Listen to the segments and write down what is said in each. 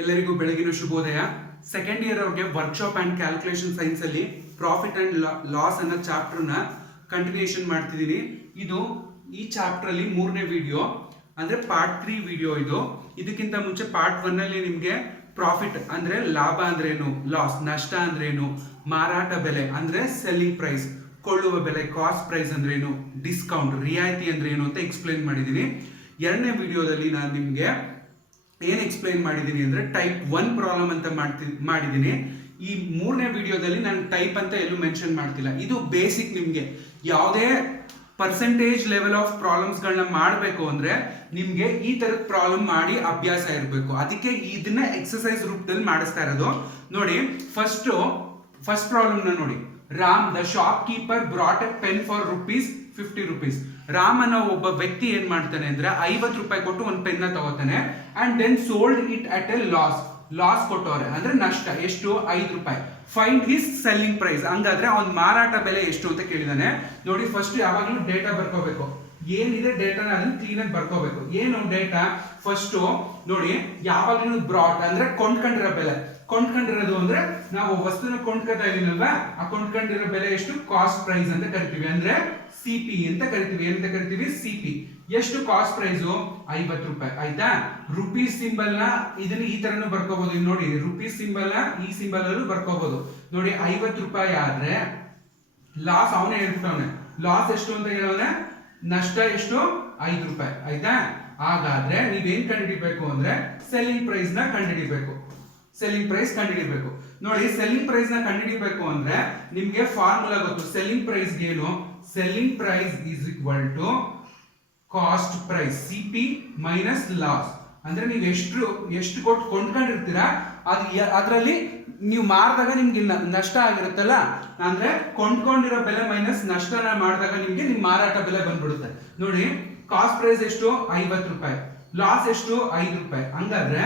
ಎಲ್ಲರಿಗೂ ಬೆಳಗಿನ ಶುಭೋದಯ. ಸೆಕೆಂಡ್ ಇಯರ್ ಅವ್ರಿಗೆ ವರ್ಕ್ಶಾಪ್ ಅಂಡ್ ಕ್ಯಾಲ್ಕುಲೇಷನ್ ಸೈನ್ಸ್ ಅಲ್ಲಿ ಪ್ರಾಫಿಟ್ ಅಂಡ್ ಲಾಸ್ ಅನ್ನೋ ಚಾಪ್ಟರ್ ನ ಕಂಟಿನ್ಯೂಷನ್ ಮಾಡ್ತಿದ್ದೀನಿ. ಇದು ಈ ಚಾಪ್ಟರ್ ಅಲ್ಲಿ ಮೂರನೇ ವಿಡಿಯೋ ಅಂದ್ರೆ ಪಾರ್ಟ್ 3 ವಿಡಿಯೋ ಇದು. ಇದಕ್ಕಿಂತ ಮುಂಚೆ ಪಾರ್ಟ್ 1 ಅಲ್ಲಿ ನಿಮ್ಗೆ ಪ್ರಾಫಿಟ್ ಅಂದ್ರೆ ಲಾಭ ಅಂದ್ರೇನು, ಲಾಸ್ ನಷ್ಟ ಅಂದ್ರೇನು, ಮಾರಾಟ ಬೆಲೆ ಅಂದ್ರೆ ಸೆಲ್ಲಿಂಗ್ ಪ್ರೈಸ್, ಕೊಳ್ಳುವ ಬೆಲೆ ಕಾಸ್ಟ್ ಪ್ರೈಸ್ ಅಂದ್ರೇನು, ಡಿಸ್ಕೌಂಟ್ ರಿಯಾಯಿತಿ ಅಂದ್ರೆ ಏನು ಅಂತ ಎಕ್ಸ್ಪ್ಲೈನ್ ಮಾಡಿದ್ದೀನಿ. ಎರಡನೇ ವಿಡಿಯೋದಲ್ಲಿ ನಾನು ನಿಮ್ಗೆ ಏನ್ ಎಕ್ಸ್ಪ್ಲೈನ್ ಮಾಡಿದ್ದೀನಿ ಅಂದ್ರೆ ಟೈಪ್ 1 ಪ್ರಾಬ್ಲಮ್ ಅಂತ ಮಾಡಿದ್ದೀನಿ. ಈ ಮೂರನೇ ವಿಡಿಯೋದಲ್ಲಿ ನಾನು ಟೈಪ್ ಅಂತ ಎಲ್ಲೂ ಮೆನ್ಷನ್ ಮಾಡ್ತಿಲ್ಲ. ಇದು ಬೇಸಿಕ್. ನಿಮ್ಗೆ ಯಾವುದೇ ಪರ್ಸೆಂಟೇಜ್ ಲೆವೆಲ್ ಆಫ್ ಪ್ರಾಬ್ಲಮ್ಸ್ ಗಳನ್ನ ಮಾಡಬೇಕು ಅಂದ್ರೆ ನಿಮ್ಗೆ ಈ ತರದ ಪ್ರಾಬ್ಲಮ್ ಮಾಡಿ ಅಭ್ಯಾಸ ಇರಬೇಕು. ಅದಕ್ಕೆ ಇದನ್ನ ಎಕ್ಸರ್ಸೈಸ್ ರೂಪದಲ್ಲಿ ಮಾಡಿಸ್ತಾ ಇರೋದು. ನೋಡಿ, ಫಸ್ಟ್ ಪ್ರಾಬ್ಲಮ್ ನ ನೋಡಿ. Ram the shop keeper brought A pen for ₹50. Ram ಅನ್ನೋ ಒಬ್ಬ ವ್ಯಕ್ತಿ ಏನ್ ಮಾಡ್ತಾನೆ ಅಂದ್ರೆ ₹50 ಕೊಟ್ಟು ಒಂದು ಪೆನ್ ತಗೋತಾನೆ and then sold it at a loss ಕೊಟ್ಟವ್ರೆ ಅಂದ್ರೆ ನಷ್ಟ. ಎಷ್ಟು? ₹5. Find his selling price. ಹಂಗಾದ್ರೆ ಅವ್ನ ಮಾರಾಟ ಬೆಲೆ ಎಷ್ಟು ಅಂತ ಕೇಳಿದಾನೆ. ನೋಡಿ, ಫಸ್ಟ್ ಯಾವಾಗಲೂ ಡೇಟಾ ಬರ್ಕೋಬೇಕು. ಏನಿದೆ ಡೇಟಾನ ಅದನ್ನ ಕ್ಲೀನ್ ಆಗಿ ಬರ್ಕೋಬೇಕು. ಏನು ಡೇಟಾ? ಫಸ್ಟ್ ನೋಡಿ, ಯಾವಾಗಲೂ ಬ್ರಾಟ್ ಅಂದ್ರೆ ಕೊಂಡ್ಕೊಂಡಿರೋ ಬೆಲೆ. ಕೊಂಡ್ಕೊಂಡಿರೋದು ಅಂದ್ರೆ ನಾವು ವಸ್ತುನ ಕೊಂಡ್ಕೊತಾ ಇದೀನಲ್ವಾ, ಆ ಕೊಂಡ್ಕೊಂಡಿರೋ ಬೆಲೆ ಎಷ್ಟು? ಕಾಸ್ಟ್ ಪ್ರೈಸ್ ಅಂತ ಕರಿತೀವಿ, ಅಂದ್ರೆ ಸಿಪಿ ಅಂತ ಕರಿತೀವಿ. ಏನಂತ ಕರಿತೀವಿ? ಸಿಪಿ. ಎಷ್ಟು ಕಾಸ್ಟ್ ಪ್ರೈಸ್? ₹50. ಆಯ್ತಾ? ರುಪೀಸ್ ಸಿಂಬಲ್ ನ ಇದನ್ನ ಈ ತರನು ಬರ್ಕೋಬಹುದು. ನೋಡಿ, ರುಪೀಸ್ ಸಿಂಬಲ್ ನ ಈ ಸಿಂಬಲ್ ಅಲ್ಲೂ ಬರ್ಕೋಬಹುದು. ನೋಡಿ, ₹50 ಆದ್ರೆ ಲಾಸ್ ಅವನೇ ಹೇಳ್ಬಿಟ್ಟವನೆ. ಲಾಸ್ ಎಷ್ಟು ಅಂತ ಹೇಳೋನೆ, ನಷ್ಟ ಎಷ್ಟು? ₹5. ಆಯ್ತಾ? ಹಾಗಾದ್ರೆ ನೀವೇನ್ ಕಂಡುಹಿಡಿಬೇಕು ಅಂದ್ರೆ ಸೆಲ್ಲಿಂಗ್ ಪ್ರೈಸ್ ನ ಕಂಡುಹಿಡಿಬೇಕು. ಸೆಲ್ಲಿಂಗ್ ಪ್ರೈಸ್ ಕಂಡುಹಿಡಿಬೇಕು. ನೋಡಿ, ಸೆಲ್ಲಿಂಗ್ ಪ್ರೈಸ್ ನ ಕಂಡುಹಿಡಿಬೇಕು ಅಂದ್ರೆ ನಿಮ್ಗೆ ಫಾರ್ಮುಲಾ ಗೊತ್ತು. ಸೆಲ್ಲಿಂಗ್ ಪ್ರೈಸ್ ಏನು? Selling price is equal to cost price, CP minus loss. ಅಂದ್ರೆ ನೀವು ಎಷ್ಟು ಕೊಟ್ಟು ಕೊಂಡ್ಕೊಂಡಿರ್ತೀರಾ ಅದ್ರಲ್ಲಿ ನೀವು ಮಾರಿದಾಗ ನಿಮ್ಗೆ ನಷ್ಟ ಆಗಿರುತ್ತಲ್ಲ, ಅಂದ್ರೆ ಕೊಂಡ್ಕೊಂಡಿರೋ ಬೆಲೆ ಮೈನಸ್ ನಷ್ಟನ ಮಾಡಿದಾಗ ನಿಮ್ಗೆ ನಿಮ್ ಮಾರಾಟ ಬೆಲೆ ಬಂದ್ಬಿಡುತ್ತೆ. ನೋಡಿ, ಕಾಸ್ಟ್ ಪ್ರೈಸ್ ಎಷ್ಟು? ₹50. ಲಾಸ್ ಎಷ್ಟು? ₹5. ಹಂಗಾದ್ರೆ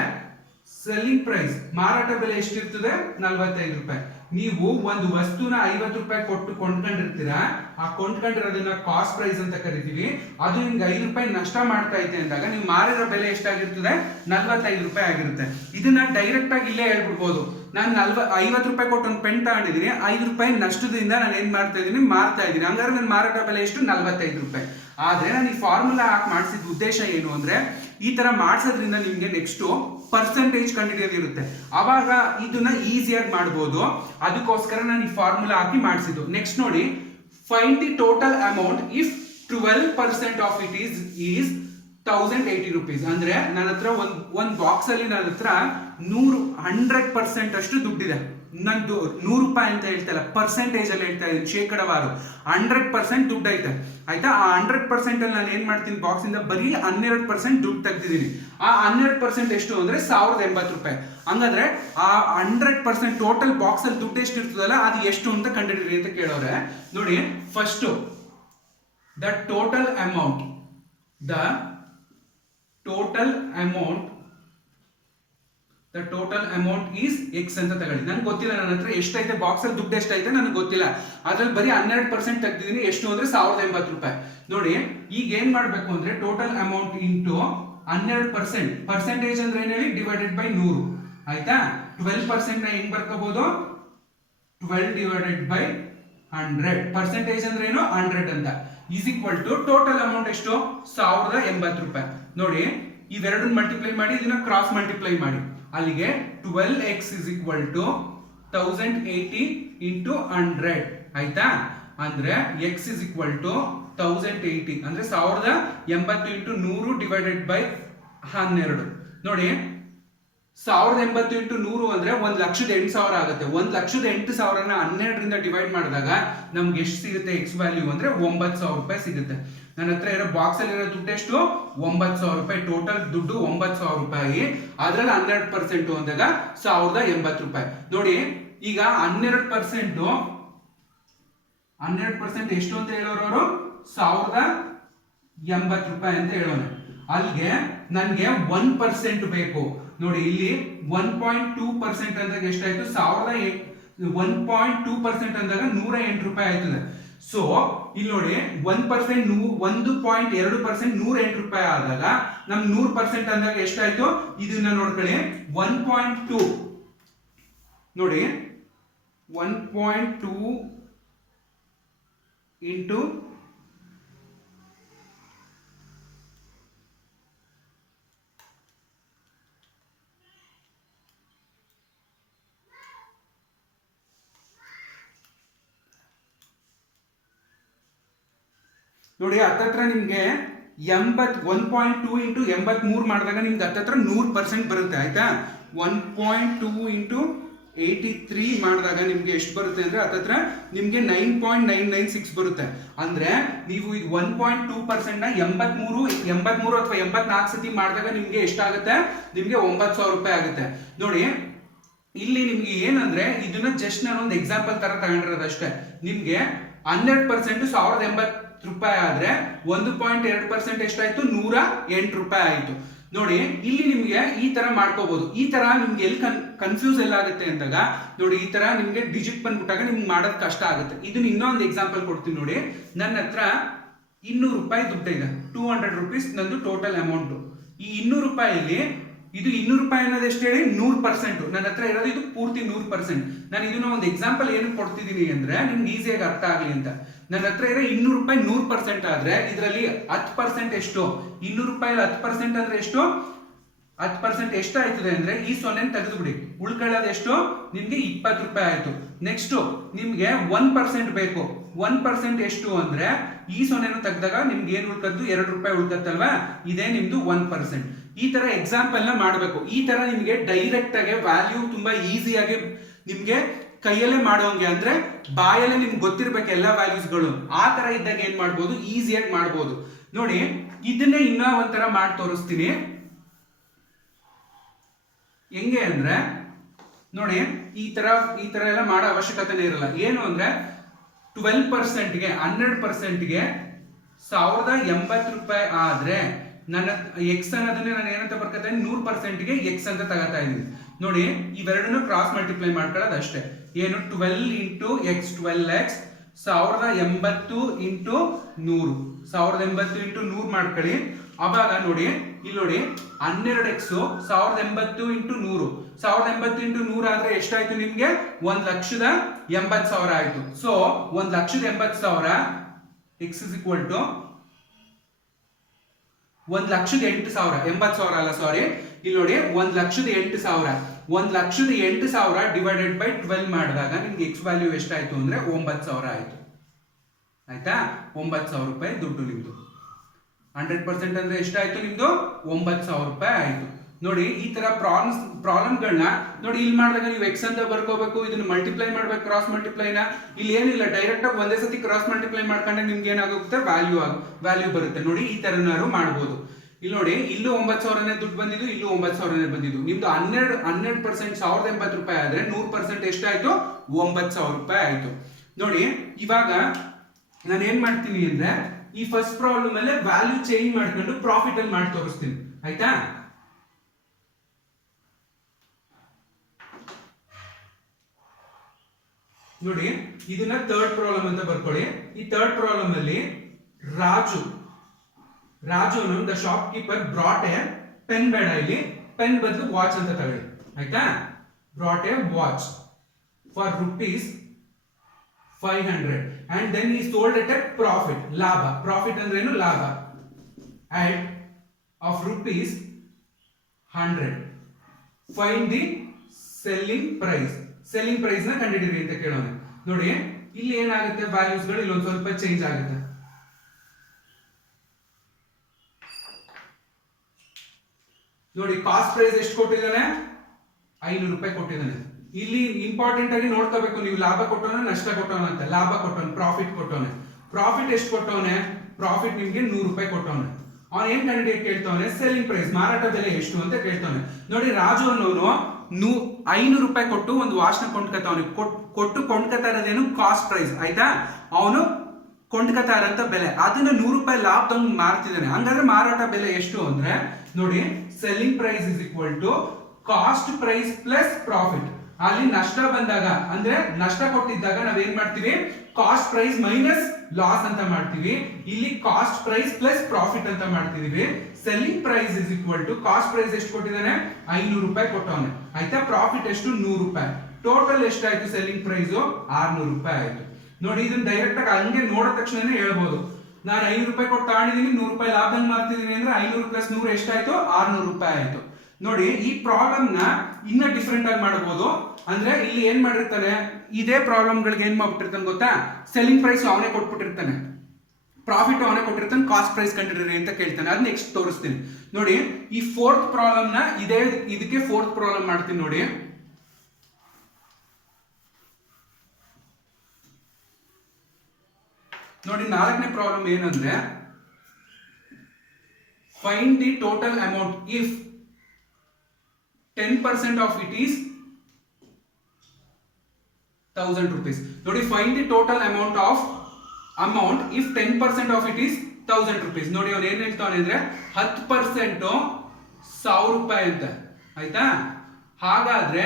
ಸೆಲ್ಲಿಂಗ್ ಪ್ರೈಸ್ ಮಾರಾಟ ಬೆಲೆ ಎಷ್ಟಿರ್ತದೆ? ₹45. ನೀವು ಒಂದು ವಸ್ತುನ ₹50 ಕೊಟ್ಟು ಕೊಂಡ್ಕೊಂಡಿರ್ತೀರಾ, ಆ ಕೊಂಡ್ಕೊಂಡಿರೋದನ್ನ ಕಾಸ್ಟ್ ಪ್ರೈಸ್ ಅಂತ ಕರಿತೀವಿ. ಅದು ನಿಮ್ಗೆ ₹5 ನಷ್ಟ ಮಾಡ್ತಾ ಇದೆ ಅಂದಾಗ ನೀವು ಮಾರಿರೋ ಬೆಲೆ ಎಷ್ಟಾಗಿರ್ತದೆ? ₹45 ಆಗಿರುತ್ತೆ. ಇದನ್ನ ಡೈರೆಕ್ಟ್ ಆಗಿ ಇಲ್ಲೇ ಹೇಳ್ಬಿಡ್ಬೋದು. ನಾನು ₹50 ಕೊಟ್ಟು ಒಂದು ಪೆನ್ ತಗೊಂಡಿದ್ದೀನಿ, ₹5 ನಷ್ಟದಿಂದ ನಾನು ಏನ್ ಮಾಡ್ತಾ ಇದ್ದೀನಿ? ಮಾರ್ತಾ ಇದ್ದೀನಿ. ಹಂಗಾದ್ರೆ ನನ್ನ ಮಾರಾಟ ಬೆಲೆ ಎಷ್ಟು? ₹45. ಆದ್ರೆ ನಾನು ಈ ಫಾರ್ಮುಲಾ ಹಾಕಿ ಮಾಡಿಸಿದ ಉದ್ದೇಶ ಏನು ಅಂದ್ರೆ ಈ ತರ ಮಾಡಿಸೋದ್ರಿಂದ ನಿಮ್ಗೆ ನೆಕ್ಸ್ಟ್ ಪರ್ಸೆಂಟೇಜ್ ಕಂಡುಹಿಡಿಯೋದಿರುತ್ತೆ. ಅವಾಗ ಇದನ್ನ ಈಸಿಯಾಗಿ ಮಾಡ್ಬೋದು. ಅದಕ್ಕೋಸ್ಕರ ನಾನು ಈ ಫಾರ್ಮುಲಾ ಹಾಕಿ ಮಾಡಿಸಿದ್ದು. ನೆಕ್ಸ್ಟ್ ನೋಡಿ, find the total amount if 12% of it is ₹1080. ಅಂದ್ರೆ ನನ್ನ ಹತ್ರ ಒಂದ್ ಬಾಕ್ಸ್ ಅಲ್ಲಿ ನನ್ನ ಹತ್ರ 100% ಅಷ್ಟು ದುಡ್ಡಿದೆ. ನಂದು ₹100 ಅಂತ ಹೇಳ್ತಾ ಇಲ್ಲ, ಪರ್ಸೆಂಟೇಜ್ ಅಲ್ಲಿ ಹೇಳ್ತಾ ಇದ್ದೀನಿ, ಶೇಕಡವಾರು 100% ದುಡ್ಡು ಐತೆ. ಆಯ್ತಾ? ಆ 100% ಅಲ್ಲಿ ನಾನು ಏನ್ ಮಾಡ್ತೀನಿ? ಬಾಕ್ಸ್ ಇಂದ ಬರೀ 12% ದುಡ್ಡು ತೆಗ್ದಿದ್ದೀನಿ. ಆ 12% ಎಷ್ಟು ಅಂದ್ರೆ ₹1080. ಹಂಗಂದ್ರೆ ಆ 100% ಟೋಟಲ್ ಬಾಕ್ಸ್ ಅಲ್ಲಿ ದುಡ್ಡು ಎಷ್ಟು ಇರ್ತದಲ್ಲ ಅದು ಎಷ್ಟು ಅಂತ ಕಂಡುಹಿಡಿರಿ ಅಂತ ಕೇಳೋರೆ. ನೋಡಿ, first the total amount is X ಅಂತ ತಗೊಳ್ಳಿ. ನನ್ಗೆ ಗೊತ್ತಿಲ್ಲ ನನ್ನ ಹತ್ರ ಎಷ್ಟೈತೆ ಬಾಕ್ಸ್ ಅಲ್ಲಿ ದುಡ್ಡು ಎಷ್ಟೈತೆ ನನಗೆ ಗೊತ್ತಿಲ್ಲ. ಅದ್ರಲ್ಲಿ ಬರೀ 12% ತೆಗ್ದಿದ್ದೀನಿ. ಎಷ್ಟು ಅಂದ್ರೆ ₹1080. ನೋಡಿ, ಈಗ ಏನ್ ಮಾಡ್ಬೇಕು ಅಂದ್ರೆ ಟೋಟಲ್ ಅಮೌಂಟ್ ಇಂಟು 12%. ಪರ್ಸೆಂಟೇಜ್ ಅಂದ್ರೆ ಏನ್ ಹೇಳಿ? Divided by 100. ಆಯ್ತಾ? 12% ನ ಹೆಂಗ್ ಬರ್ಕೋಬಹುದು? 12/100. ಪರ್ಸೆಂಟೇಜ್ ಅಂದ್ರೆ ಏನು? 100 ಅಂತ. Is equal to total amount ಎಷ್ಟು? ₹1080. ನೋಡಿ, ಇವೆರಡನ್ನ ಮಲ್ಟಿಪ್ಲೈ ಮಾಡಿ ಇದನ್ನ ಕ್ರಾಸ್ ಮಲ್ಟಿಪ್ಲೈ ಮಾಡಿ. ಅಲ್ಲಿಗೆ 12x is equal to 1080 into 100. ಆಯ್ತಾ? ಅಂದ್ರೆ x is equal to 1080 ಅಂದ್ರೆ 1080 into 100 divided by 12. ನೋಡಿ, 1080 into 100 ಅಂದ್ರೆ 1,08,000 ಆಗುತ್ತೆ. 1,08,000ನ 12ರಿಂದ ಡಿವೈಡ್ ಮಾಡಿದಾಗ ನಮ್ಗೆ ಎಷ್ಟು ಸಿಗುತ್ತೆ? ಎಕ್ಸ್ ವ್ಯಾಲ್ಯೂ ಅಂದ್ರೆ ₹9,000 ಸಿಗುತ್ತೆ. ನನ್ನ ಹತ್ರ ಇರೋ ಬಾಕ್ಸ್ ಅಲ್ಲಿ ಇರೋ ದುಡ್ಡು ಎಷ್ಟು? ₹9,000. ಟೋಟಲ್ ದುಡ್ಡು ₹9,000. ಅದ್ರಲ್ಲಿ 12% ಅಂದಾಗ ₹1080. ನೋಡಿ, ಈಗ 12% ಎಷ್ಟು ಅಂತ ಹೇಳೋರು? ಅವರು ₹1080 ಅಂತ ಹೇಳೋಣ. ಅಲ್ಲಿಗೆ ನನ್ಗೆ 1% ಬೇಕು. ನೋಡಿ, ಇಲ್ಲಿ 1.2% ಅಂದಾಗ ಎಷ್ಟಾಯ್ತು? 1.2% ಅಂದಾಗ ₹108 ಆಯ್ತದೆ. ಸೊ ಇಲ್ಲಿ ನೋಡಿ 1%, 1.2% 108 ರೂಪಾಯಿ ಆದಾಗ ನಮ್ 100% ಅಂದಾಗ ಎಷ್ಟಾಯ್ತು? ಇದನ್ನ ನೋಡ್ಕೊಳ್ಳಿ, 1.2 ನೋಡಿ, 1.2 ಇಂಟು ನೋಡಿ ಹತ್ತತ್ರ ನಿಮ್ಗೆ 1.2 ಇಂಟು 83 ಮಾಡಿದಾಗ ನಿಮ್ಗೆ ಹತ್ತತ್ರ 100% ಬರುತ್ತೆ. ಆಯ್ತಾ? 1.2 ಇಂಟು 83 ಮಾಡಿದಾಗ ನಿಮ್ಗೆ ಎಷ್ಟು ಬರುತ್ತೆ ಅಂದ್ರೆ ಹತ್ತತ್ರ ನಿಮ್ಗೆ 9.996 ಬರುತ್ತೆ. ಅಂದ್ರೆ ನೀವು ಇದು 1.2% ನ 83 ಅಥವಾ 84 ಸತಿ ಮಾಡಿದಾಗ ನಿಮ್ಗೆ ಎಷ್ಟಾಗುತ್ತೆ? ನಿಮ್ಗೆ 9,000 ರೂಪಾಯಿ ಆಗುತ್ತೆ. ನೋಡಿ ಇಲ್ಲಿ ನಿಮ್ಗೆ ಏನಂದ್ರೆ ಇದನ್ನ ಜಸ್ಟ್ ನಾನು ಒಂದು ಎಕ್ಸಾಂಪಲ್ ತರ ತಗೊಂಡಿರೋದಷ್ಟೇ. ನಿಮ್ಗೆ 12% 1080 ರೂಪಾಯಿ ಆದ್ರೆ 1.2% ಎಷ್ಟಾಯ್ತು? 108 ರೂಪಾಯಿ ಆಯ್ತು. ನೋಡಿ ಇಲ್ಲಿ ನಿಮ್ಗೆ ಈ ತರ ಮಾಡ್ಕೋಬಹುದು. ಈ ತರ ನಿಮ್ಗೆ ಎಲ್ಲಿ ಕನ್ಫ್ಯೂಸ್ ಎಲ್ಲ ಆಗುತ್ತೆ ಅಂದಾಗ ನೋಡಿ, ಈ ತರ ನಿಮ್ಗೆ ಡಿಜಿಟ್ ಬಂದ್ಬಿಟ್ಟಾಗ ನಿಮ್ಗೆ ಮಾಡೋದು ಕಷ್ಟ ಆಗುತ್ತೆ. ಇದನ್ನ ಇನ್ನೊಂದು ಎಕ್ಸಾಂಪಲ್ ಕೊಡ್ತೀನಿ ನೋಡಿ. ನನ್ನ ಹತ್ರ 200 ರೂಪಾಯಿ ದುಡ್ಡು ಇದೆ, 200 ರುಪೀಸ್ ನಂದು ಟೋಟಲ್ ಅಮೌಂಟ್. ಈ 200 ರೂಪಾಯಿಯಲ್ಲಿ ಇದು 200 ರೂಪಾಯಿ ಅನ್ನೋದು ಎಷ್ಟು ಹೇಳಿ? 100%. ನನ್ನ ಹತ್ರ ಇರೋದು ಇದು ಪೂರ್ತಿ 100%. ನಾನು ಇದನ್ನ ಒಂದು ಎಕ್ಸಾಂಪಲ್ ಏನು ಕೊಡ್ತಿದ್ದೀನಿ ಅಂದ್ರೆ ನಿಮ್ಗೆ ಈಸಿಯಾಗಿ ಅರ್ಥ ಆಗಲಿ ಅಂತ. ನನ್ನ ಹತ್ರ ಇರೋ 200 ರೂಪಾಯಿ 100% ಆದ್ರೆ ಇದರಲ್ಲಿ 10% ಎಷ್ಟು? 200 ರೂಪಾಯಲ್ಲಿ 10% ಅಂದ್ರೆ ಎಷ್ಟು? 10% ಎಷ್ಟು ಆಯ್ತದೆ ಅಂದ್ರೆ ಈ 0 ತೆಗೆದು ಬಿಡಿ, ಉಳ್ಕೊಳ್ಳೋದು ಎಷ್ಟು? ನಿಮ್ಗೆ 20 ರೂಪಾಯಿ ಆಯ್ತು. ನೆಕ್ಸ್ಟ್ ನಿಮ್ಗೆ 1% ಬೇಕು. 1% ಎಷ್ಟು ಅಂದ್ರೆ ಈ 0 ತೆಗೆದಾಗ ನಿಮ್ಗೆ ಏನ್ ಉಳ್ಕದ್ದು? 2 ರೂಪಾಯಿ ಉಳ್ಕತ್ತಲ್ವಾ? ಇದೇ ನಿಮ್ದು 1%. ಈ ತರ ಎಕ್ಸಾಂಪಲ್ ನ ಮಾಡಬೇಕು. ಈ ತರ ನಿಮ್ಗೆ ಡೈರೆಕ್ಟ್ ಆಗಿ ವ್ಯಾಲ್ಯೂ ತುಂಬಾ ಈಸಿಯಾಗಿ ನಿಮ್ಗೆ ಕೈಯಲ್ಲೇ ಮಾಡೋಂಗೆ, ಅಂದ್ರೆ ಬಾಯಲ್ಲೇ ನಿಮ್ಗೆ ಗೊತ್ತಿರ್ಬೇಕು ಎಲ್ಲ ವ್ಯಾಲ್ಯೂಸ್ಗಳು. ಆ ತರ ಇದ್ದಾಗ ಏನ್ ಮಾಡ್ಬೋದು? ಈಸಿಯಾಗಿ ಮಾಡ್ಬೋದು. ನೋಡಿ ಇದನ್ನೇ ಇನ್ನ ಒಂಥರ ಮಾಡಿ ತೋರಿಸ್ತೀನಿ. ಹೆಂಗೆ ಅಂದ್ರೆ ನೋಡಿ, ಈ ತರ ಎಲ್ಲ ಮಾಡೋ ಅವಶ್ಯಕತೆನೇ ಇರಲ್ಲ. ಏನು ಅಂದ್ರೆ 12%ಗೆ 12%ಗೆ 1080 ರೂಪಾಯಿ ಆದ್ರೆ ನನ್ನ ಎಕ್ಸ್ ಅನ್ನೋದನ್ನ ನಾನು ಏನಂತ ಬರ್ಕತ್ತೀನಿ? 100%ಗೆ ಎಕ್ಸ್ ಅಂತ ತಗೋತಾ ಇದೀನಿ. ನೋಡಿ ಇವೆರಡನ್ನು ಕ್ರಾಸ್ ಮಲ್ಟಿಪ್ಲೈ ಮಾಡ್ಕೊಳ್ಳೋದು ಅಷ್ಟೇ. ಏನು? 12 into X 12x, 1080 into 100, 1080 into 100 ಮಾಡ್ಕೊಳ್ಳಿ. ಅವಾಗ ನೋಡಿ ಇಲ್ಲಿ ನೋಡಿ 12x 1080 ಇಂಟು 100, 1080 ಇಂಟು 100 ಆದ್ರೆ ಎಷ್ಟಾಯ್ತು? ನಿಮ್ಗೆ 1,80,000 ಆಯ್ತು. So 1,80,000 x is equal to 1,08,000, 80,000 ಅಲ್ಲ, ಸಾರಿ. ಇಲ್ಲಿ ನೋಡಿ 1,08,000, 1,08,000 ಡಿವೈಡೆಡ್ ಬೈ 12 ಮಾಡಿದಾಗ ನಿಮ್ಗೆ ಎಕ್ಸ್ ವ್ಯಾಲ್ಯೂ ಎಷ್ಟಾಯ್ತು ಅಂದ್ರೆ 9,000 ಆಯ್ತು. ಆಯ್ತಾ? 9,000 ರೂಪಾಯಿ ದುಡ್ಡು ನಿಮ್ದು. 100% ಅಂದ್ರೆ ಎಷ್ಟಾಯ್ತು? ನಿಮ್ದು 9,000 ರೂಪಾಯಿ ಆಯ್ತು. ನೋಡಿ ಈ ತರ ಪ್ರಾಬ್ಲಮ್ಗಳನ್ನ ನೋಡಿ ಇಲ್ಲಿ ಮಾಡಿದಾಗ ನೀವು ಎಕ್ಸ್ ಅಂತ ಬರ್ಕೋಬೇಕು, ಇದನ್ನ ಮಲ್ಟಿಪ್ಲೈ ಮಾಡ್ಬೇಕು, ಕ್ರಾಸ್ ಮಲ್ಟಿಪ್ಲೈನ. ಇಲ್ಲಿ ಏನಿಲ್ಲ, ಡೈರೆಕ್ಟ್ ಆಗಿ ಒಂದೇ ಸತಿ ಕ್ರಾಸ್ ಮಲ್ಟಿಪ್ಲೈ ಮಾಡ್ಕೊಂಡ್ರೆ ನಿಮ್ಗೆ ಏನಾಗುತ್ತೆ? ವ್ಯಾಲ್ಯೂ ಬರುತ್ತೆ. ನೋಡಿ ಈ ತರನಾರು ಮಾಡ್ಬೋದು. ಇಲ್ಲಿ ನೋಡಿ ಇಲ್ಲೂ 9,000ನೇ ದುಡ್ಡು ಬಂದಿದ್ದು, ಇಲ್ಲೂ 9,000ನೇ ಬಂದಿದ್ದು. ನಿಮ್ದು 12% 1080 ರೂಪಾಯಿ ಆದ್ರೆ 100% ಎಷ್ಟಾಯ್ತು? 9,000 ರೂಪಾಯಿ ಆಯ್ತು. ನೋಡಿ ಇವಾಗ ನಾನು ಏನ್ ಮಾಡ್ತೀನಿ ಅಂದ್ರೆ ಈ ಫಸ್ಟ್ ಪ್ರಾಬ್ಲಮ್ ಅಲ್ಲೇ ವ್ಯಾಲ್ಯೂ ಚೇಂಜ್ ಮಾಡ್ಕೊಂಡು ಪ್ರಾಫಿಟ್ ಅಲ್ಲಿ ಮಾಡಿ ತೋರಿಸ್ತೀನಿ. ಆಯ್ತಾ? ನೋಡಿ ಇದನ್ನ ಥರ್ಡ್ ಪ್ರಾಬ್ಲಮ್ ಅಂತ ಬರ್ಕೊಳ್ಳಿ. ಈ ಥರ್ಡ್ ಪ್ರಾಬ್ಲಮ್ ಅಲ್ಲಿ Raju the shop keeper brought A pen. ಬೇಡ, ಇಲ್ಲಿ ಪೆನ್ ಬದಲು ವಾಚ್ ಅಂತ ತಗೊಳ್ಳಿ. ಆಯ್ತಾ? Brought A watch for ₹500 and then he sold it at profit, ಲಾಭ. ಪ್ರಾಫಿಟ್ ಅಂದ್ರೆ ಏನು? ಲಾಭ. at of ₹100. find the selling price. Selling price ನ ಕಂಡುಹಿಡಿಯಿರಿ ಅಂತ ಕೇಳೋಣ. ನೋಡಿ ಇಲ್ಲಿ ಏನಾಗುತ್ತೆ? ವ್ಯಾಲ್ಯೂಸ್ ಗಳು ಇಲ್ಲೊಂದು ಸ್ವಲ್ಪ ಚೇಂಜ್ ಆಗುತ್ತೆ. ನೋಡಿ ಕಾಸ್ಟ್ ಪ್ರೈಸ್ ಎಷ್ಟು ಕೊಟ್ಟಿದ್ದಾನೆ? 500 ರೂಪಾಯಿ ಕೊಟ್ಟಿದ್ದಾನೆ. ಇಲ್ಲಿ ಇಂಪಾರ್ಟೆಂಟ್ ಆಗಿ ನೋಡ್ಕೋಬೇಕು ನೀವು, ಲಾಭ ಕೊಟ್ಟವನ ನಷ್ಟ ಕೊಟ್ಟವನ ಅಂತ. ಲಾಭ ಕೊಟ್ಟವನು, ಪ್ರಾಫಿಟ್ ಕೊಟ್ಟವನೆ. ಪ್ರಾಫಿಟ್ ಎಷ್ಟು ಕೊಟ್ಟವನೆ? ಪ್ರಾಫಿಟ್ ನಿಮ್ಗೆ 100 ರೂಪಾಯಿ ಕೊಟ್ಟವನೆ. ಅವನು ಏನ್ ಕಂಡುಹಿಡಿಯಕ್ಕೆ ಕೇಳ್ತವನೆ? ಸೆಲ್ಲಿಂಗ್ ಪ್ರೈಸ್, ಮಾರಾಟ ಬೆಲೆ ಎಷ್ಟು ಅಂತ ಕೇಳ್ತವನೆ. ನೋಡಿ ರಾಜು ಅನ್ನೋನು 500 ರೂಪಾಯಿ ಕೊಟ್ಟು ಒಂದು ವಾಚ್ನ ಕೊಂಡ್ಕತ್ತವನು. ಕೊಂಡ್ಕತಾ ಇರೋದೇನು? Cost price. ಆಯ್ತಾ? ಅವನು ಕೊಂಡ್ಕತಾ ಇರೋಂತ ಬೆಲೆ, ಅದನ್ನ 100 ರೂಪಾಯಿ ಲಾಭದಂಗ್ ಮಾರ್ತಿದ್ದಾನೆ. ಹಂಗಾದ್ರೆ ಮಾರಾಟ ಬೆಲೆ ಎಷ್ಟು ಅಂದ್ರೆ ನೋಡಿ selling price is equal to cost price plus profit. ಅಲ್ಲಿ ನಷ್ಟ ಬಂದಾಗ ಅಂದ್ರೆ ನಷ್ಟ ಕೊಟ್ಟಿದ್ದಾಗ ನಾವೇನ್ ಮಾಡ್ತೀವಿ ಕಾಸ್ಟ್ ಪ್ರೈಸ್ ಮೈನಸ್ ಲಾಸ್ ಅಂತ ಮಾಡ್ತೀವಿ. ಇಲ್ಲಿ ಕಾಸ್ಟ್ ಪ್ರೈಸ್ ಪ್ಲಸ್ ಪ್ರಾಫಿಟ್ ಅಂತ ಮಾಡ್ತಿದೀವಿ. Selling price is equal to cost price ಎಷ್ಟು ಕೊಟ್ಟಿದ್ದಾನೆ 500 ರೂಪಾಯಿ ಕೊಟ್ಟವನೆ ಆಯ್ತಾ. ಪ್ರಾಫಿಟ್ ಎಷ್ಟು 100 ರೂಪಾಯಿ. ಟೋಟಲ್ ಎಷ್ಟಾಯ್ತು ಸೆಲ್ಲಿಂಗ್ ಪ್ರೈಸ್ 600 ರೂಪಾಯಿ ಆಯ್ತು. ನೋಡಿ ಇದನ್ನ ಡೈರೆಕ್ಟ್ ಆಗಿ ಹಂಗೆ ನೋಡಿದ ತಕ್ಷಣನೇ ಹೇಳ್ಬೋದು. ನಾನು 500 ರೂಪಾಯಿ ಕೊಟ್ಟು ತಗೊಂಡಿದ್ದೀನಿ 100 ರೂಪಾಯಿ ಲಾಭದಂಗ್ ಮಾಡ್ತಿದ್ದೀನಿ ಅಂದ್ರೆ 500 ಪ್ಲಸ್ 100 ಎಷ್ಟಾಯ್ತು 600 ರೂಪಾಯಿ ಆಯ್ತು. ನೋಡಿ ಈ ಪ್ರಾಬ್ಲಮ್ ನ ಇನ್ನ ಡಿಫ್ರೆಂಟ್ ಆಗಿ ಮಾಡಬಹುದು. ಅಂದ್ರೆ ಇಲ್ಲಿ ಏನ್ ಮಾಡಿರ್ತಾನೆ ಇದೇ ಪ್ರಾಬ್ಲಮ್ ಗಳಿಗೆ ಏನ್ ಮಾಡ್ಬಿಟ್ಟಿರ್ತಾನೆ ಗೊತ್ತಾ, ಸೆಲ್ಲಿಂಗ್ ಪ್ರೈಸ್ ಅವನೇ ಕೊಟ್ಬಿಟ್ಟಿರ್ತಾನೆ, ಪ್ರಾಫಿಟ್ ಅವನೇ ಕೊಟ್ಟಿರ್ತಾನೆ, ಕಾಸ್ಟ್ ಪ್ರೈಸ್ ಕಂಡಿಡ್ರಿ ಅಂತ ಕೇಳ್ತಾನೆ. ಅದ್ ನೆಕ್ಸ್ಟ್ ತೋರಿಸ್ತೀನಿ. ನೋಡಿ ಈ ಫೋರ್ತ್ ಪ್ರಾಬ್ಲಮ್ ನ ಇದಕ್ಕೆ ಫೋರ್ತ್ ಪ್ರಾಬ್ಲಮ್ ಮಾಡ್ತೀನಿ. ನೋಡಿ ನೋಡಿ 4ನೇ ಪ್ರಾಬ್ಲಮ್ ಏನಂದ್ರೆ find the total amount if 10% of it is 1000 rupees. ನೋಡಿ find the total amount if 10% of it is 1000 rupees. ನೋಡಿ ಅವ್ನು ಏನ್ ಹೇಳ್ತಾನೆ ಅಂದ್ರೆ 10% 1000 ರೂಪಾಯಿ ಅಂತ ಆಯ್ತಾ. ಹಾಗಾದ್ರೆ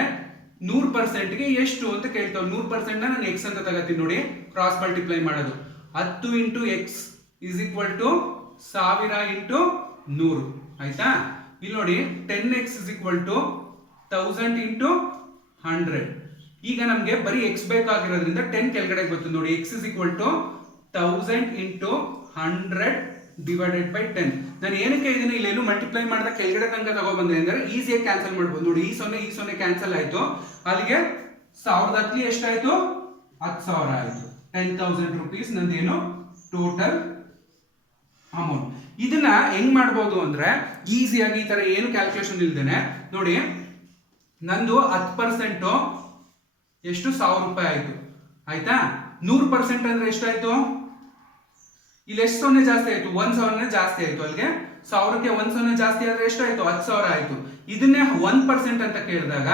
100% ಗೆ ಎಷ್ಟು ಅಂತ ಕೇಳ್ತಾವ್. 100% ನಾನು ಎಕ್ಸ್ ಅಂತ ತಗೋತೀನಿ. ನೋಡಿ ಕ್ರಾಸ್ ಮಲ್ಟಿಪ್ಲೈ ಮಾಡೋದು 10 into x is equal to 1000 into 100 ಆಯ್ತಾ. ಇಲ್ಲಿ ನೋಡಿ 10x is equal to 1000 into 100. ಈಗ ನಮ್ಗೆ ಬರೀ ಎಕ್ಸ್ ಬೇಕಾಗಿರೋದ್ರಿಂದ 10 ಕೆಳಗಡೆ ಗೊತ್ತು. ನೋಡಿ x is equal to 1000 into 100 divided by 10. ನಾನು ಏನಕ್ಕೆ ಇದನ್ನ ಇಲ್ಲೆಲ್ಲೂ ಮಲ್ಟಿಪ್ಲೈ ಮಾಡಿದ ಕೆಳಗಡೆ ತನಕ ತಗೊಬಂದ್ರೆ ಅಂದ್ರೆ ಈಸಿಯಾಗಿ ಕ್ಯಾನ್ಸಲ್ ಮಾಡ್ಬೋದು. ನೋಡಿ ಈ 0 ಕ್ಯಾನ್ಸಲ್ ಆಯ್ತು. ಅಲ್ಲಿಗೆ 1000 ಹತ್ಲಿ ಎಷ್ಟಾಯ್ತು 10,000 ಆಯ್ತು. 10,000 rupees ನಂದೇನು ಟೋಟಲ್ ಅಮೌಂಟ್. ಇದನ್ನ ಹೆಂಗ್ ಮಾಡ್ಬೋದು ಅಂದ್ರೆ ಈಸಿಯಾಗಿ ಈ ತರ ಏನು ಕ್ಯಾಲ್ಕುಲೇಷನ್ ಇಲ್ದೇನೆ ನೋಡಿ ನಂದು 10% ಎಷ್ಟು 1000 ರೂಪಾಯಿ ಆಯ್ತು ಆಯ್ತಾ. 100% ಅಂದ್ರೆ ಎಷ್ಟಾಯ್ತು, ಇಲ್ಲಿ ಎಷ್ಟು 0 ಜಾಸ್ತಿ ಆಯ್ತು 1,000 ಜಾಸ್ತಿ ಆಯ್ತು. ಅಲ್ಲಿಗೆ 1000ಕ್ಕೆ 1,000 ಜಾಸ್ತಿ ಆದ್ರೆ ಎಷ್ಟಾಯ್ತು 10,000 ಆಯ್ತು. ಇದನ್ನೇ 1% ಅಂತ ಕೇಳಿದಾಗ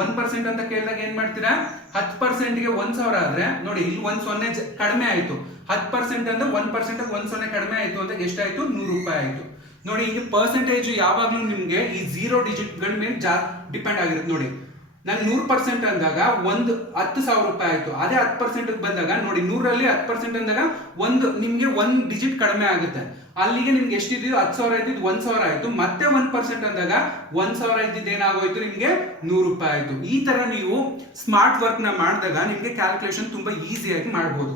1% ಅಂತ ಕೇಳಿದಾಗ ಏನ್ ಮಾಡ್ತೀರಾ 10% ಗೆ 1,000 ಆದ್ರೆ ನೋಡಿ ಇಲ್ಲಿ 1,0 ಕಡಿಮೆ ಆಯ್ತು. 10% ಅಂದ್ರೆ 1% 1,0 ಕಡಿಮೆ ಆಯ್ತು ಅಂತ ಎಷ್ಟಾಯ್ತು 100 ರೂಪಾಯಿ ಆಯ್ತು. ನೋಡಿ ಈಗ ಪರ್ಸೆಂಟೇಜ್ ಯಾವಾಗ್ಲೂ ನಿಮ್ಗೆ ಈ 0 ಡಿಜಿಟ್ ಗಳ ಮೇಲೆ ಡಿಪೆಂಡ್ ಆಗಿರುತ್ತೆ. ನೋಡಿ ನಾನು 100% ಅಂದಾಗ 10,000 ರೂಪಾಯಿ ಆಯ್ತು. ಅದೇ 10% ಬಂದಾಗ ನೋಡಿ 100ರಲ್ಲಿ 10% ಅಂದಾಗ ನಿಮ್ಗೆ 1 ಡಿಜಿಟ್ ಕಡಿಮೆ ಆಗುತ್ತೆ. ಅಲ್ಲಿಗೆ ನಿಮ್ಗೆ ಎಷ್ಟಿದ್ದು 10,000 ಇದ್ದಿದ್ದು 1,000 ಆಯ್ತು. ಮತ್ತೆ 1% ಅಂದಾಗ 1,000 ಇದ್ದಿದ್ದು ಏನಾಗೋಯ್ತು ನಿಮ್ಗೆ 100 ರೂಪಾಯಿ ಆಯ್ತು. ಈ ತರ ನೀವು ಸ್ಮಾರ್ಟ್ ವರ್ಕ್ ನ ಮಾಡಿದಾಗ ನಿಮ್ಗೆ ಕ್ಯಾಲ್ಕುಲೇಷನ್ ತುಂಬಾ ಈಸಿಯಾಗಿ ಮಾಡಬಹುದು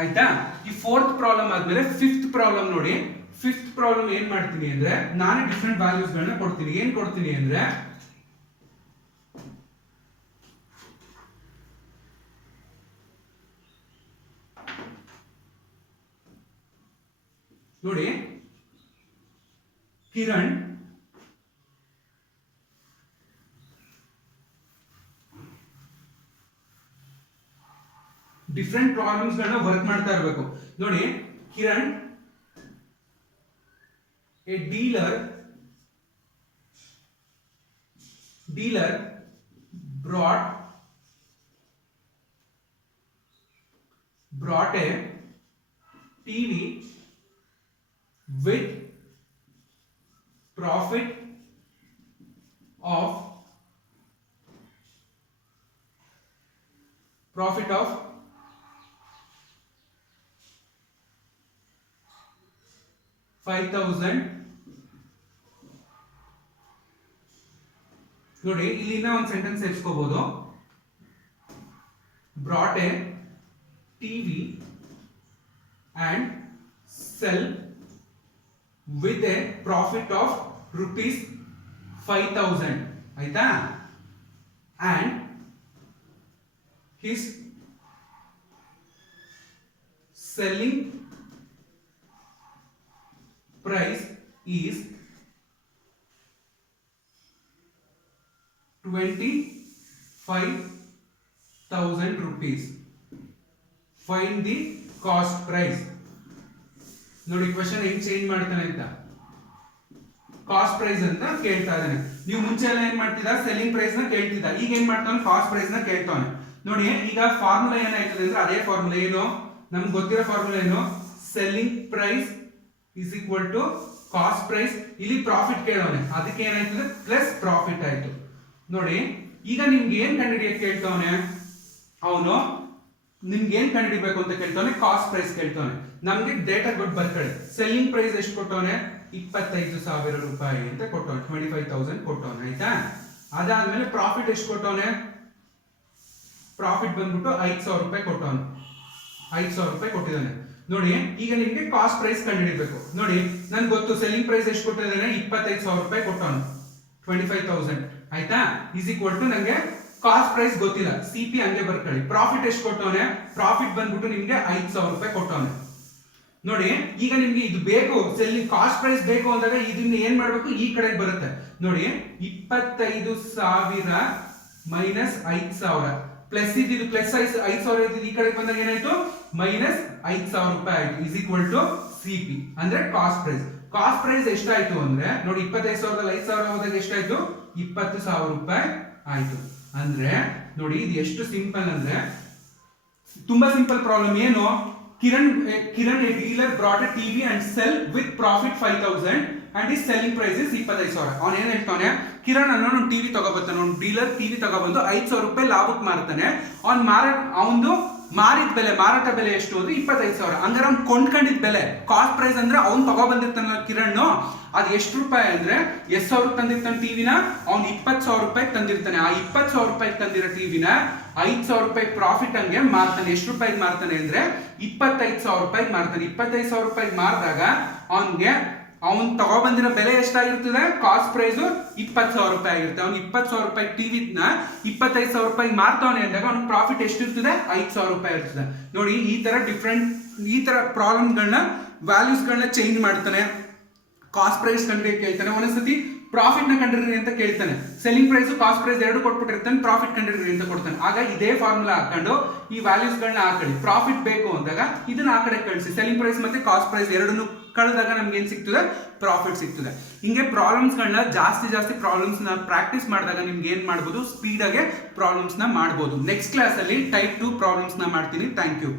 ಆಯ್ತಾ. ಈ ಫೋರ್ತ್ ಪ್ರಾಬ್ಲಮ್ ಆದ್ಮೇಲೆ ಫಿಫ್ತ್ ಪ್ರಾಬ್ಲಮ್ ನೋಡಿ. ಫಿಫ್ತ್ ಪ್ರಾಬ್ಲಮ್ ಏನ್ ಮಾಡ್ತೀನಿ ಅಂದ್ರೆ ನಾನೇ ಡಿಫ್ರೆಂಟ್ ವ್ಯಾಲ್ಯೂಸ್ ಗಳನ್ನ ಕೊಡ್ತೀನಿ. ಏನ್ ಕೊಡ್ತೀನಿ ಅಂದ್ರೆ ನೋಡಿ ಕಿರಣ್ ಡಿಫ್ರೆಂಟ್ ಪ್ರಾಬ್ಲಮ್ಸ್ ಗಳನ್ನ ವರ್ಕ್ ಮಾಡ್ತಾ ಇರಬೇಕು. ನೋಡಿ Kiran A dealer brought a TV with profit of 5,000. ನೋಡಿ ಇಲ್ಲಿನ ಒಂದು sentence ಸೇರಿಸ್ಕೋಬಹುದು. brought a TV and sell with a profit of rupees 5,000 ಆಯ್ತಾ. and his selling price is 25,000 rupees. Find the cost price. ನೋಡಿ question ಹೆಂಗ್ change ಮಾಡ್ತಾನೆ ಅಂತ cost price ಅಂತ ಕೇಳ್ತಾ ಇದ್ದಾನೆ. ನೀವು ಮುಂಚೆ ಎಲ್ಲ ಏನ್ ಮಾಡ್ತಿದ್ದ ಸೆಲ್ಲಿಂಗ್ ಪ್ರೈಸ್ ನ ಕೇಳ್ತಿದ್ದ. ಈಗ ಏನ್ ಮಾಡ್ತಾನೆ ಕಾಸ್ಟ್ ಪ್ರೈಸ್ ನ ಕೇಳ್ತಾನೆ. ನೋಡಿ ಈಗ ಫಾರ್ಮುಲಾ ಏನಾಯ್ತದೆ ಅಂದ್ರೆ ಅದೇ ಫಾರ್ಮುಲಾ ಏನು ನಮ್ಗೆ ಗೊತ್ತಿರೋ ಫಾರ್ಮುಲಾ ಏನು selling price is equal to cost price. ಇಲ್ಲಿ ಪ್ರಾಫಿಟ್ ಕೇಳೋನೆ ಅದಕ್ಕೆ ಏನಾಯ್ತದೆ ಪ್ಲಸ್ ಪ್ರಾಫಿಟ್ ಆಯ್ತು. ನೋಡಿ ಈಗ ನಿಮ್ಗೆ ಏನ್ ಕಂಡುಹಿಡಿಯಕ್ಕೆ ಕೇಳ್ತವನೆ ಅವನು, ನಿಮ್ಗೆ ಏನ್ ಕಂಡುಹಿಡಿಬೇಕು ಅಂತ ಕೇಳ್ತವನೆ, ಕಾಸ್ಟ್ ಪ್ರೈಸ್ ಕೇಳ್ತವನೆ. ನಮ್ಗೆ ಡೇಟಾ ಕೊಟ್ಟು ಬರ್ಕೊಳ್ಳಿ. ಸೆಲ್ಲಿಂಗ್ ಪ್ರೈಸ್ ಎಷ್ಟು ಕೊಟ್ಟವನೆ, 25,000 ರೂಪಾಯಿ ಅಂತ ಕೊಟ್ಟವನೆ, 25,000 ಕೊಟ್ಟವನೆ. ಆಯ್ತಾ? ಅದಾದ್ಮೇಲೆ ಪ್ರಾಫಿಟ್ ಎಷ್ಟು ಕೊಟ್ಟವನೆ, ಪ್ರಾಫಿಟ್ ಬಂದ್ಬಿಟ್ಟು 5,000 ರೂಪಾಯಿ ಕೊಟ್ಟವನೆ, 5,000 ರೂಪಾಯಿ ಕೊಟ್ಟಿದ್ದಾನೆ. ನೋಡಿ ಈಗ ನಿಮ್ಗೆ ಕಾಸ್ಟ್ ಪ್ರೈಸ್ ಕಂಡುಹಿಡಿಬೇಕು. ನೋಡಿ ನನ್ಗೆ ಗೊತ್ತು ಸೆಲ್ಲಿಂಗ್ ಪ್ರೈಸ್ ಎಷ್ಟು ಕೊಟ್ಟಿದ್ದಾನೆ, 25,000 ರೂಪಾಯಿ ಕೊಟ್ಟವನು, 25,000. ಆಯ್ತಾ? ಈಸ್ ಈಕ್ವಲ್ ಟು ನಂಗೆ ಕಾಸ್ಟ್ ಪ್ರೈಸ್ ಗೊತ್ತಿಲ್ಲ, ಸಿಪಿ ಹಂಗೆ ಬರ್ಕೊಳ್ಳಿ. ಪ್ರಾಫಿಟ್ ಎಷ್ಟು ಕೊಟ್ಟವನೆ, ಪ್ರಾಫಿಟ್ ಬಂದ್ಬಿಟ್ಟು ನಿಮ್ಗೆ 5,000 ರೂಪಾಯಿ ಕೊಟ್ಟವನೆ. ನೋಡಿ ಈಗ ನಿಮ್ಗೆ ಇದು ಬೇಕು, ಸೆಲ್ಲಿಂಗ್ ಕಾಸ್ಟ್ ಪ್ರೈಸ್ ಬೇಕು ಅಂದಾಗ ಇದನ್ನ ಏನ್ ಮಾಡ್ಬೇಕು, ಈ ಕಡೆ ಬರುತ್ತೆ. ನೋಡಿ 25,000 ಮೈನಸ್ 5,000 ಪ್ಲಸ್ ಇದು ಪ್ಲಸ್ 5,000 ಇದ್ದು ಈ ಕಡೆ ಬಂದಾಗ ಏನಾಯ್ತು, ಮೈನಸ್ 5,000 ರೂಪಾಯಿ ಆಯ್ತು. ಇಸ್ ಈಕ್ವಲ್ ಟು ಸಿಪಿ ಅಂದ್ರೆ ಕಾಸ್ಟ್ ಪ್ರೈಸ್. ಕಾಸ್ಟ್ ಪ್ರೈಸ್ ಎಷ್ಟಾಯ್ತು ಅಂದ್ರೆ ನೋಡಿ 25,000 5,000 ಹೋದಾಗ ಎಷ್ಟಾಯ್ತು, 20,000 ರೂಪಾಯಿ ಆಯ್ತು. ಅಂದ್ರೆ ನೋಡಿ ಇದು ಎಷ್ಟು ಸಿಂಪಲ್ ಅಂದ್ರೆ ತುಂಬಾ ಸಿಂಪಲ್ ಪ್ರಾಬ್ಲಮ್. ಏನು, Kiran a dealer brought a TV and sell with profit 5,000 and his selling price is 25,000. ಅವನು ಏನ್ ಹೇಳ್ತಾನೆ, ಕಿರಣ್ ಅನ್ನೋ ಟಿವಿ ತಗೋಬರ್ತಾನೆ, ಅವ್ನು ಡೀಲರ್ ಟಿವಿ ತಗೊಬಂದು 5,000 ರೂಪಾಯಿ ಲಾಭಕ್ಕೆ ಮಾರ್ತಾನೆ. ಅವನು ಮಾರಿದ ಬೆಲೆ, ಮಾರಾಟ ಬೆಲೆ ಎಷ್ಟು ಅಂದ್ರೆ 25,000. ಹಂಗಾರೆ ಅವ್ನು ಕೊಂಡ್ಕೊಂಡಿದ್ ಬೆಲೆ ಕಾಸ್ಟ್ ಪ್ರೈಸ್ ಅಂದ್ರೆ ಅವ್ನು ತಗೊಬಂದಿರ್ತಾನಲ್ಲ ಕಿರಣ್, ಅದು ಎಷ್ಟು ರೂಪಾಯಿ ಅಂದ್ರೆ 1,000 ತಂದಿರ್ತಾನೆ ಟಿವಿನ, ಅವ್ನು 20,000 ರೂಪಾಯಿ ತಂದಿರ್ತಾನೆ. ಆ 20,000 ರೂಪಾಯಿ ತಂದಿರೋ ಟಿವಿನ 5,000 ರೂಪಾಯಿ ಪ್ರಾಫಿಟ್ ಹಂಗೆ ಮಾರ್ತಾನೆ. ಎಷ್ಟು ರೂಪಾಯಿ ಮಾರ್ತಾನೆ ಅಂದ್ರೆ 25,000 ರೂಪಾಯಿ ಮಾರ್ತಾನೆ. 25,000 ರೂಪಾಯಿ ಮಾರಿದಾಗ ಅವ್ನು ತಗೊಬಂದಿರೋ ಬೆಲೆ ಎಷ್ಟಾಗಿರ್ತದೆ, ಕಾಸ್ಟ್ ಪ್ರೈಸ್ 20,000 ರೂಪಾಯಿ ಆಗಿರುತ್ತೆ. ಅವ್ನು 20,000 ರೂಪಾಯಿ ಟಿವಿನ 25,000 ರೂಪಾಯಿ ಮಾರ್ತಾವನೆ ಅಂದಾಗ ಅವ್ನ ಪ್ರಾಫಿಟ್ ಎಷ್ಟಿರ್ತದೆ, 5,000 ರೂಪಾಯಿ ಇರ್ತದೆ. ನೋಡಿ ಈ ತರ ಪ್ರಾಬ್ಲಮ್ಗಳನ್ನ ವ್ಯಾಲ್ಯೂಸ್ಗಳನ್ನ ಚೇಂಜ್ ಮಾಡ್ತಾನೆ. ಕಾಸ್ಟ್ ಪ್ರೈಸ್ ಕಂಡುಹಿಡಿಯಕ್ಕೆ ಕೇಳ್ತಾನೆ, ಒಂದೊಂದ್ಸತಿ ಪ್ರಾಫಿಟ್ ನ ಕಂಡುಹಿಡಿರಿ ಅಂತ ಕೇಳ್ತಾನೆ. ಸೆಲ್ಲಿಂಗ್ ಪ್ರೈಸ್ ಕಾಸ್ಟ್ ಪ್ರೈಸ್ ಎರಡು ಕೊಟ್ಬಿಟ್ಟಿರ್ತಾನೆ, ಪ್ರಾಫಿಟ್ ಕಂಡುಹಿಡಿರಿ ಅಂತ ಕೊಡ್ತಾನೆ. ಆಗ ಇದೇ ಫಾರ್ಮುಲಾ ಹಾಕೊಂಡು ಈ ವ್ಯಾಲ್ಯೂಸ್ ಗಳನ್ನ ಹಾಕೊಳ್ಳಿ. ಪ್ರಾಫಿಟ್ ಬೇಕು ಅಂದಾಗ ಇದನ್ನ ಆ ಕಡೆ ಕಳಿಸಿ, ಸೆಲ್ಲಿಂಗ್ ಪ್ರೈಸ್ ಮತ್ತೆ ಕಾಸ್ಟ್ ಪ್ರೈಸ್ ಎರಡನ್ನು ಕಳೆದಾಗ ನಮ್ಗೆ ಏನ್ ಸಿಗ್ತದೆ, ಪ್ರಾಫಿಟ್ ಸಿಗ್ತದೆ. ಹಿಂಗೆ ಪ್ರಾಬ್ಲಮ್ಸ್ ಗಳನ್ನ ಜಾಸ್ತಿ ಪ್ರಾಬ್ಲಮ್ಸ್ ನ ಪ್ರಾಕ್ಟೀಸ್ ಮಾಡಿದಾಗ ನಿಮ್ಗೆ ಏನ್ ಮಾಡ್ಬೋದು, ಸ್ಪೀಡ್ ಆಗಿ ಪ್ರಾಬ್ಲಮ್ಸ್ ನ ಮಾಡ್ಬೋದು. ನೆಕ್ಸ್ಟ್ ಕ್ಲಾಸ್ ಅಲ್ಲಿ ಟೈಪ್ 2 ಪ್ರಾಬ್ಲಮ್ಸ್ ನ ಮಾಡ್ತೀನಿ. Thank you.